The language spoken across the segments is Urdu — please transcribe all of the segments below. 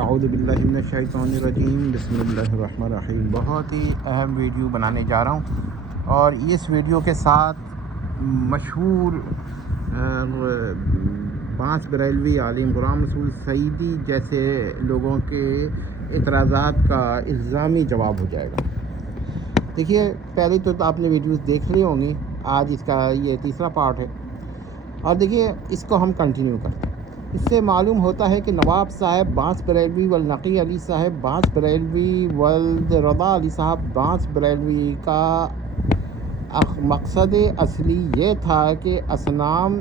اعوذ باللہ من الشیطان الرجیم، بسم اللہ الرحمن الرحیم۔ بہت ہی اہم ویڈیو بنانے جا رہا ہوں، اور اس ویڈیو کے ساتھ مشہور بانس بریلوی عالم غلام رسول سعیدی جیسے لوگوں کے اعتراضات کا الزامی جواب ہو جائے گا۔ دیکھیے، پہلے تو آپ نے ویڈیوز دیکھ لیے ہوں گے، آج اس کا یہ تیسرا پارٹ ہے، اور دیکھیے اس کو ہم کنٹینیو کرتے ہیں۔ اس سے معلوم ہوتا ہے کہ نواب صاحب بانس بریلوی والنقی علی صاحب بانس بریلوی ولد رضا علی صاحب بانس بریلوی کا مقصد اصلی یہ تھا کہ اصنام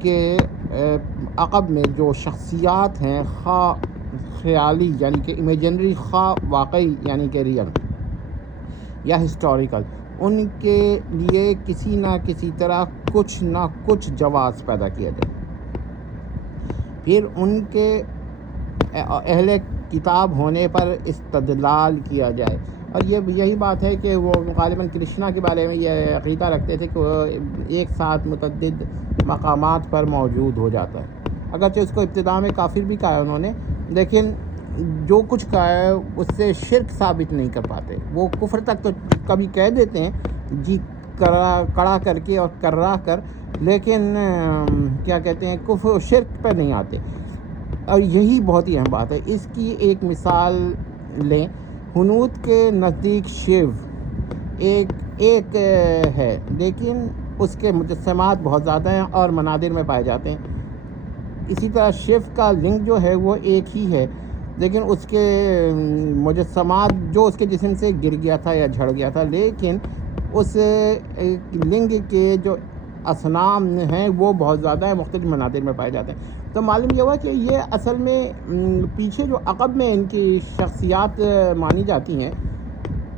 کے عقب میں جو شخصیات ہیں، خواہ خیالی یعنی کہ امیجنری، خواہ واقعی یعنی کہ ریئل یا ہسٹوریکل، ان کے لیے کسی نہ کسی طرح کچھ نہ کچھ جواز پیدا کیا جائے، پھر ان کے اہل کتاب ہونے پر استدلال کیا جائے۔ اور یہی بات ہے کہ وہ غالباً کرشنا کے بارے میں یہ عقیدہ رکھتے تھے کہ وہ ایک ساتھ متعدد مقامات پر موجود ہو جاتا ہے، اگرچہ اس کو ابتدا میں کافر بھی کہا ہے انہوں نے، لیکن جو کچھ کہا ہے اس سے شرک ثابت نہیں کر پاتے۔ وہ کفر تک تو کبھی کہہ دیتے ہیں جی کڑا کر کے اور کرا کر، لیکن کیا کہتے ہیں، کفر و شرک پر نہیں آتے۔ اور یہی بہت ہی اہم بات ہے۔ اس کی ایک مثال لیں، ہنود کے نزدیک شیو ایک ہے، لیکن اس کے مجسمات بہت زیادہ ہیں اور منادر میں پائے جاتے ہیں۔ اسی طرح شیو کا لنگ جو ہے وہ ایک ہی ہے، لیکن اس کے مجسمات جو اس کے جسم سے گر گیا تھا یا جھڑ گیا تھا، لیکن اس لنگ کے جو اصنام ہیں وہ بہت زیادہ ہیں، مختلف مناظر میں پائے جاتے ہیں۔ تو معلوم یہ ہوا کہ یہ اصل میں پیچھے جو عقب میں ان کی شخصیات مانی جاتی ہیں،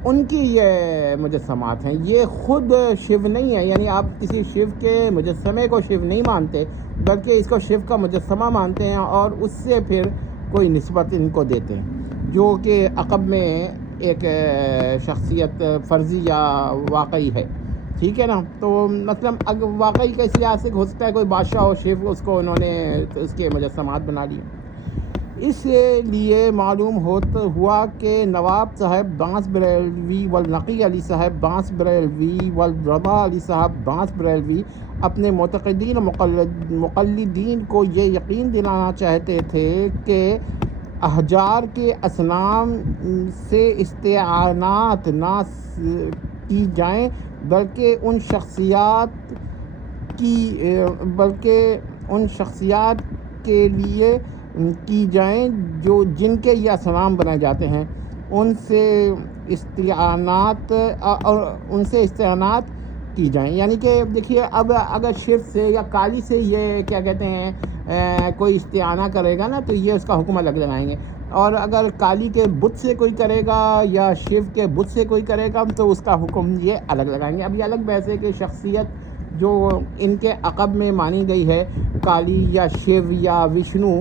ان کی یہ مجسمات ہیں، یہ خود شیو نہیں ہے۔ یعنی آپ کسی شیو کے مجسمے کو شیو نہیں مانتے، بلکہ اس کو شیو کا مجسمہ مانتے ہیں، اور اس سے پھر کوئی نسبت ان کو دیتے ہیں جو کہ عقب میں ایک شخصیت فرضی یا واقعی ہے، ٹھیک ہے نا۔ تو مطلب اگر واقعی کا اس لحاظ سے ہو سکتا ہے کوئی بادشاہ ہو شیو، اس کو انہوں نے اس کے مجسمات بنا لیے۔ اس لیے معلوم ہوا کہ نواب صاحب بانس بریلوی والنقی علی صاحب بانس بریلوی ولد علی صاحب بانس بریلوی اپنے معتقدین و مقلدین کو یہ یقین دلانا چاہتے تھے کہ احجار کے اصنام سے استعانات نہ کی جائیں، بلکہ ان شخصیات کے لیے کی جائیں جو جن کے یہ اصنام بنائے جاتے ہیں، ان سے استعانات کی جائیں۔ یعنی کہ دیکھیے، اب اگر شرک سے یا کالی سے یہ کیا کہتے ہیں کوئی استعانہ کرے گا نا، تو یہ اس کا حکم الگ لگائیں گے، اور اگر کالی کے بت سے کوئی کرے گا یا شیو کے بت سے کوئی کرے گا تو اس کا حکم یہ الگ لگائیں گے۔ اب یہ الگ بحث ہے کہ شخصیت جو ان کے عقب میں مانی گئی ہے، کالی یا شیو یا وشنو،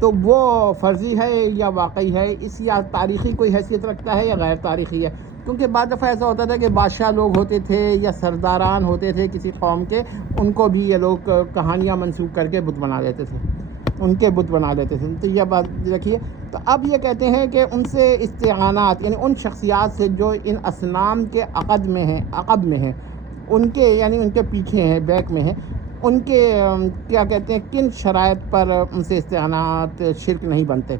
تو وہ فرضی ہے یا واقعی ہے، اس یا تاریخی کوئی حیثیت رکھتا ہے یا غیر تاریخی ہے۔ کیونکہ بعض دفعہ ایسا ہوتا تھا کہ بادشاہ لوگ ہوتے تھے یا سرداران ہوتے تھے کسی قوم کے، ان کو بھی یہ لوگ کہانیاں منسوخ کر کے بت بنا لیتے تھے، ان کے بت بنا لیتے تھے۔ تو یہ بات رکھیے۔ تو اب یہ کہتے ہیں کہ ان سے استعانات، یعنی ان شخصیات سے جو ان اصنام کے عقب میں ہیں، ان کے یعنی ان کے پیچھے ہیں، بیک میں ہیں، ان کے کیا کہتے ہیں کن شرائط پر ان سے استعانات شرک نہیں بنتے۔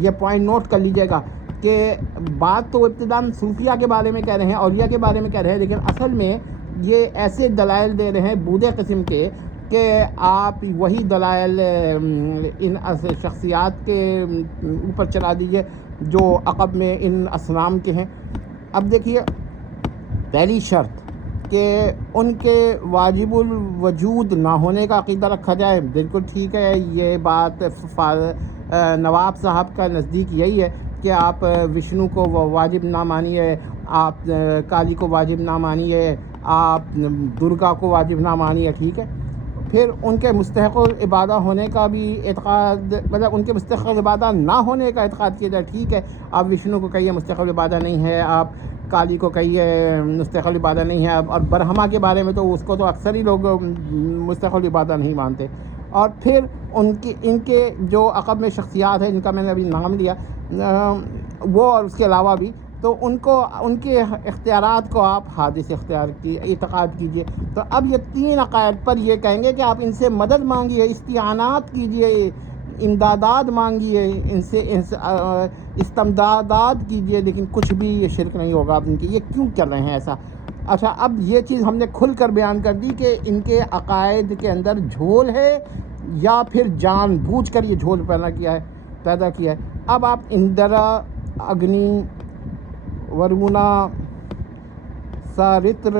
یہ پوائنٹ نوٹ کر لیجئے گا کہ بات تو ابتداً صوفیہ کے بارے میں کہہ رہے ہیں، اولیاء کے بارے میں کہہ رہے ہیں، لیکن اصل میں یہ ایسے دلائل دے رہے ہیں بودے قسم کے کہ آپ وہی دلائل ان شخصیات کے اوپر چلا دیجئے جو عقب میں ان اصنام کے ہیں۔ اب دیکھیے، پہلی شرط کہ ان کے واجب الوجود نہ ہونے کا عقیدہ رکھا جائے، بالکل ٹھیک ہے۔ یہ بات نواب صاحب کا نزدیک یہی ہے کہ آپ وشنو کو واجب نہ مانیے، آپ کالی کو واجب نہ مانیے، آپ درگا کو واجب نہ مانیے، ٹھیک ہے۔ پھر ان کے مستحق العبادہ ہونے کا بھی اعتقاد، مطلب ان کے مستحق العبادہ نہ ہونے کا اعتقاد کیا جائے، ٹھیک ہے۔ آپ وشنو کو کہیے مستحق العبادہ نہیں ہے، آپ کالی کو کہیے مستحق العبادہ نہیں ہے، اور برہما کے بارے میں تو اس کو تو اکثر ہی لوگ مستحق العبادہ نہیں مانتے، اور پھر ان کے جو عقب میں شخصیات ہیں جن کا میں نے ابھی نام لیا وہ اور اس کے علاوہ بھی، تو ان کے اختیارات کو آپ حادث اختیار کی اعتقاد کیجئے۔ تو اب یہ 3 عقائد پر یہ کہیں گے کہ آپ ان سے مدد مانگیے، استعانات کیجئے، امدادات مانگیے، ان سے استمدادات کیجئے، لیکن کچھ بھی یہ شرک نہیں ہوگا آپ ان کی۔ یہ کیوں کر رہے ہیں ایسا؟ اچھا، اب یہ چیز ہم نے کھل کر بیان کر دی کہ ان کے عقائد کے اندر جھول ہے یا پھر جان بوجھ کر یہ جھول پیدا کیا ہے۔ اب آپ اندرا، اگنی، ورونا، سارتر،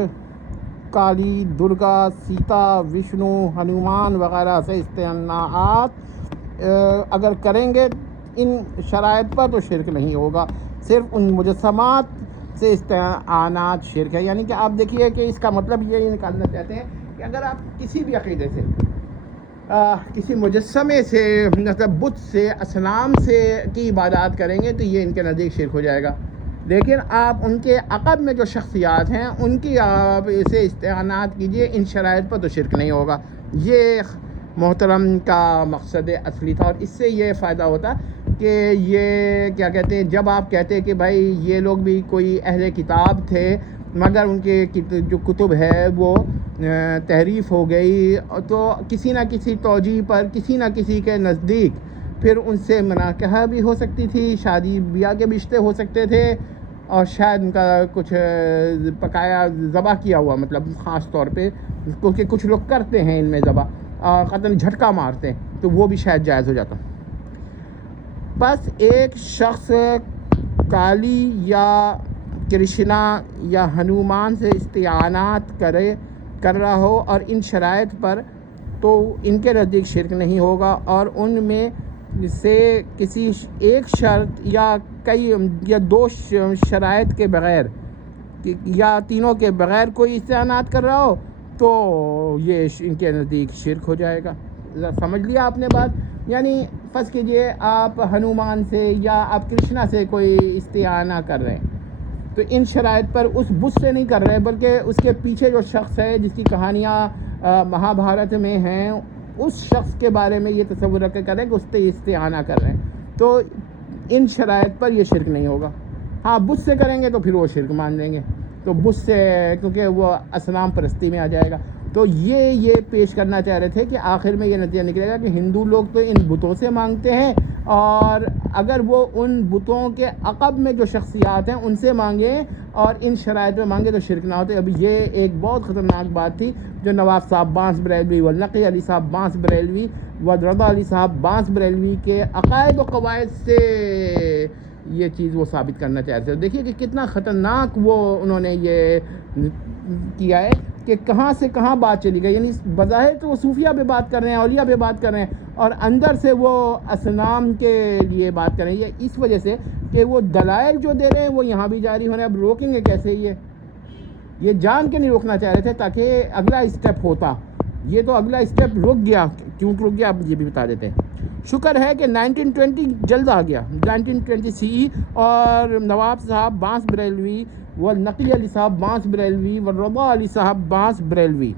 کالی، درگا، سیتا، وشنو، ہنومان وغیرہ سے استعانات اگر کریں گے ان شرائط پر تو شرک نہیں ہوگا۔ صرف ان مجسمات سے استعانات شرک ہے۔ یعنی کہ آپ دیکھیے کہ اس کا مطلب یہ نکالنا چاہتے ہیں کہ اگر آپ کسی بھی عقیدے سے کسی مجسمے سے، مطلب بت سے، اصنام سے کی عبادات کریں گے تو یہ ان کے نزدیک شرک ہو جائے گا۔ لیکن آپ ان کے عقب میں جو شخصیات ہیں ان کی آپ سے استعانات کیجئے ان شرائط پر تو شرک نہیں ہوگا۔ یہ محترم کا مقصد اصلی تھا، اور اس سے یہ فائدہ ہوتا کہ یہ کیا کہتے ہیں، جب آپ کہتے کہ بھائی یہ لوگ بھی کوئی اہل کتاب تھے مگر ان کے جو کتب ہے وہ تحریف ہو گئی، تو کسی نہ کسی توجیہ پر کسی نہ کسی کے نزدیک پھر ان سے مناکحہ بھی ہو سکتی تھی، شادی بیاہ کے رشتے ہو سکتے تھے، اور شاید ان کا کچھ پکایا ذبح کیا ہوا، مطلب خاص طور پہ کیونکہ کچھ لوگ کرتے ہیں ان میں ذبح، قطن جھٹکا مارتے ہیں، تو وہ بھی شاید جائز ہو جاتا۔ بس ایک شخص کالی یا کرشنا یا ہنومان سے استعانات کر رہا ہو اور ان شرائط پر، تو ان کے نزدیک شرک نہیں ہوگا، اور ان میں سے کسی ایک شرط یا کئی یا 2 شرائط کے بغیر یا تینوں کے بغیر کوئی استعانات کر رہا ہو تو یہ ان کے نزدیک شرک ہو جائے گا۔ سمجھ لیا آپ نے بات؟ یعنی فرض کیجئے آپ ہنومان سے یا آپ کرشنا سے کوئی استعانہ کر رہے ہیں، تو ان شرائط پر اس بت سے نہیں کر رہے، بلکہ اس کے پیچھے جو شخص ہے جس کی کہانیاں مہا بھارت میں ہیں، اس شخص کے بارے میں یہ تصور رکھ کے کر رہے ہیں کہ اس سے استعانہ کر رہے ہیں، تو ان شرائط پر یہ شرک نہیں ہوگا۔ ہاں، بت سے کریں گے تو پھر وہ شرک مان لیں گے، تو بت سے کیونکہ وہ اصنام پرستی میں آ جائے گا۔ تو یہ پیش کرنا چاہ رہے تھے کہ آخر میں یہ نتیجہ نکلے گا کہ ہندو لوگ تو ان بتوں سے مانگتے ہیں، اور اگر وہ ان بتوں کے عقب میں جو شخصیات ہیں ان سے مانگیں اور ان شرائط میں مانگے تو شرک نہ ہوتے۔ اب یہ ایک بہت خطرناک بات تھی جو نواب صاحب بانس بریلوی والنقی علی صاحب بانس بریلوی رضا علی صاحب بانس بریلوی کے عقائد و قواعد سے یہ چیز وہ ثابت کرنا چاہتے ہیں۔ دیکھیے کہ کتنا خطرناک وہ انہوں نے یہ کیا ہے کہ کہاں سے کہاں بات چلی گئی۔ یعنی بظاہر تو وہ صوفیہ پہ بات کر رہے ہیں، اولیاء پہ بات کر رہے ہیں، اور اندر سے وہ اصنام کے لیے بات کر رہے ہیں۔ یہ اس وجہ سے کہ وہ دلائل جو دے رہے ہیں وہ یہاں بھی جاری ہو رہے ہیں۔ اب روکیں گے کیسے؟ یہ جان کے نہیں روکنا چاہ رہے تھے تاکہ اگلا اسٹیپ ہوتا، یہ تو اگلا اسٹیپ رک گیا۔ کیوں رک گیا اب یہ بھی بتا دیتے ہیں۔ شکر ہے کہ 1920 جلد آ گیا، 1920 CE، اور نواب صاحب بانس بریلوی والنقی علی صاحب بانس بریلوی رضا علی صاحب بانس بریلوی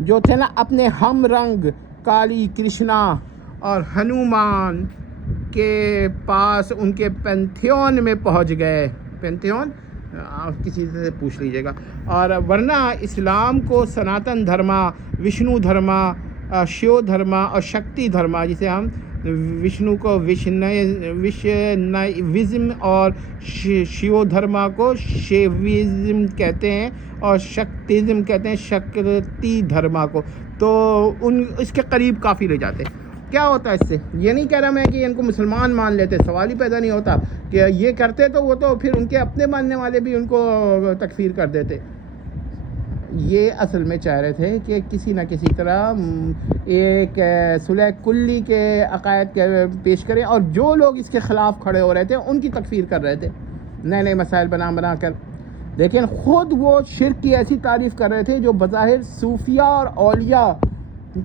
جو تھے نا، اپنے ہم رنگ کالی، کرشنا اور ہنومان کے پاس ان کے پینتھیون میں پہنچ گئے۔ پینتھیون کسی سے پوچھ لیجئے گا۔ اور ورنہ اسلام کو سناتن دھرما، وشنو دھرما، شیو دھرما اور شکتی دھرما، جسے ہم وشنو کو وشنویزم اور شیو دھرما کو شیویزم کہتے ہیں، اور شکتیزم کہتے ہیں شکتی دھرما کو، تو اس کے قریب کافی لے جاتے ہیں۔ کیا ہوتا ہے اس سے؟ یہ نہیں کہہ رہا میں کہ ان کو مسلمان مان لیتے، سوال ہی پیدا نہیں ہوتا کہ یہ کرتے تو وہ تو پھر ان کے اپنے ماننے والے بھی ان کو تکفیر کر دیتے۔ یہ اصل میں چاہ رہے تھے کہ کسی نہ کسی طرح ایک صلح کلی کے عقائد پیش کریں، اور جو لوگ اس کے خلاف کھڑے ہو رہے تھے ان کی تکفیر کر رہے تھے نئے نئے مسائل بنا کر، لیکن خود وہ شرک کی ایسی تعریف کر رہے تھے جو بظاہر صوفیہ اور اولیاء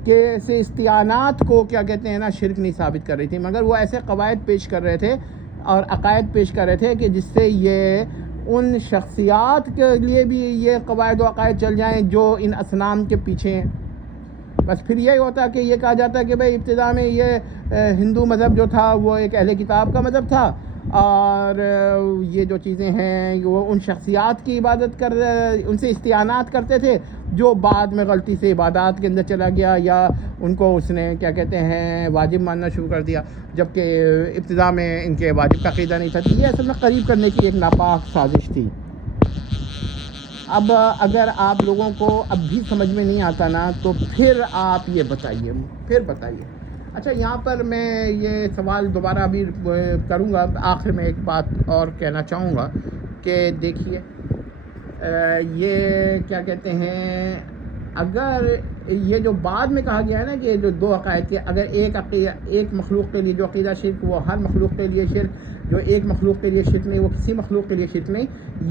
کے سے استعانات کو کیا کہتے ہیں نا، شرک نہیں ثابت کر رہی تھی، مگر وہ ایسے قواعد پیش کر رہے تھے اور عقائد پیش کر رہے تھے کہ جس سے یہ ان شخصیات کے لیے بھی یہ قواعد و عقائد چل جائیں جو ان اصنام کے پیچھے ہیں۔ بس پھر یہی ہوتا کہ یہ کہا جاتا ہے کہ بھائی ابتدا میں یہ ہندو مذہب جو تھا وہ ایک اہل کتاب کا مذہب تھا، اور یہ جو چیزیں ہیں وہ ان شخصیات کی عبادت ان سے استعانات کرتے تھے جو بعد میں غلطی سے عبادات کے اندر چلا گیا، یا ان کو اس نے کیا کہتے ہیں واجب ماننا شروع کر دیا، جبکہ ابتدا میں ان کے واجب کا عقیدہ نہیں تھا۔ یہ اصل میں قریب کرنے کی ایک ناپاک سازش تھی۔ اب اگر آپ لوگوں کو اب بھی سمجھ میں نہیں آتا نا تو پھر آپ یہ بتائیے۔ اچھا، یہاں پر میں یہ سوال دوبارہ ابھی کروں گا، آخر میں ایک بات اور کہنا چاہوں گا کہ دیکھیے یہ کیا کہتے ہیں، اگر یہ جو بعد میں کہا گیا ہے نا کہ جو دو عقائد کے، اگر ایک مخلوق کے لیے جو عقیدہ شرک وہ ہر مخلوق کے لیے شرک، جو ایک مخلوق کے لیے شرک نہیں وہ کسی مخلوق کے لیے شرک نہیں،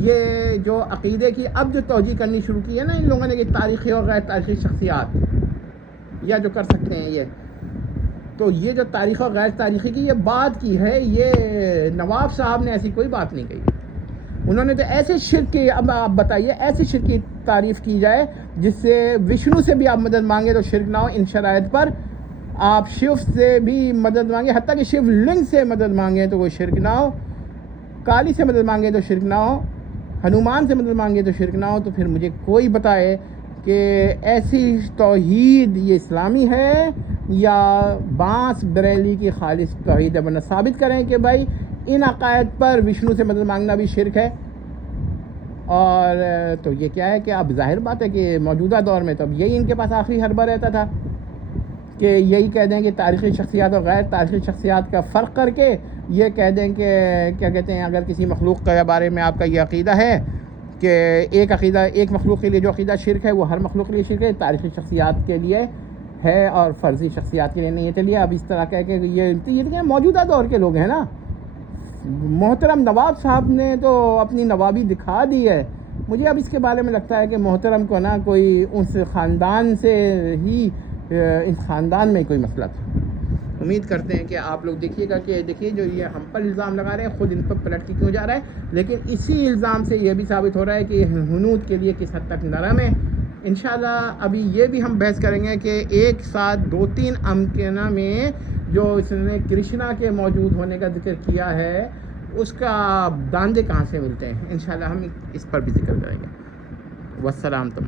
یہ جو عقیدے کی اب جو توجیہ کرنی شروع کی ہے نا ان لوگوں نے کہ تاریخی اور غیر تاریخی شخصیات یا جو کر سکتے ہیں یہ، تو یہ جو تاریخ اور غیر تاریخی کی یہ بات کی ہے، یہ نواب صاحب نے ایسی کوئی بات نہیں کہی۔ انہوں نے تو ایسے شرک کی، اب آپ بتائیے ایسے شرک کی تعریف کی جائے جس سے وشنو سے بھی آپ مدد مانگے تو شرک نہ ہو، ان شرائط پر آپ شیو سے بھی مدد مانگے، حتیٰ کہ شیو لنگ سے مدد مانگیں تو کوئی شرک نہ ہو، کالی سے مدد مانگے تو شرک نہ ہو، ہنومان سے مدد مانگے تو شرک نہ ہو، تو پھر مجھے کوئی بتائے کہ ایسی توحید یہ اسلامی ہے یا بانس بریلی کی خالص توحید ہے، ورنہ ثابت کریں کہ بھائی ان عقائد پر وشنو سے مدد مانگنا بھی شرک ہے۔ اور تو یہ کیا ہے کہ اب ظاہر بات ہے کہ موجودہ دور میں تو اب یہی ان کے پاس آخری حربہ رہتا تھا کہ یہی کہہ دیں کہ تاریخی شخصیات اور غیر تاریخی شخصیات کا فرق کر کے یہ کہہ دیں کہ کیا کہتے ہیں، اگر کسی مخلوق کے بارے میں آپ کا یہ عقیدہ ہے کہ ایک مخلوق کے لیے جو عقیدہ شرک ہے وہ ہر مخلوق کے لیے شرک ہے، تاریخی شخصیات کے لیے ہے اور فرضی شخصیات کے لیے نہیں ہے۔ چلیے اب اس طرح کہہ کہ یہ موجودہ دور کے لوگ ہیں نا، محترم نواب صاحب نے تو اپنی نوابی دکھا دی ہے۔ مجھے اب اس کے بارے میں لگتا ہے کہ محترم کو نا کوئی اس خاندان سے ہی اس خاندان میں کوئی مسئلہ تھا۔ امید کرتے ہیں کہ آپ لوگ دیکھیے گا کہ دیکھیے جو یہ ہم پر الزام لگا رہے ہیں خود ان پر پلٹ کے کیوں جا رہا ہے، لیکن اسی الزام سے یہ بھی ثابت ہو رہا ہے کہ ہنود کے لیے کس حد تک نرم ہے۔ انشاءاللہ ابھی یہ بھی ہم بحث کریں گے کہ ایک ساتھ 2-3 امکنہ میں جو اس نے کرشنا کے موجود ہونے کا ذکر کیا ہے اس کا داندے کہاں سے ملتے ہیں، انشاءاللہ ہم اس پر بھی ذکر کریں گے۔ والسلام تم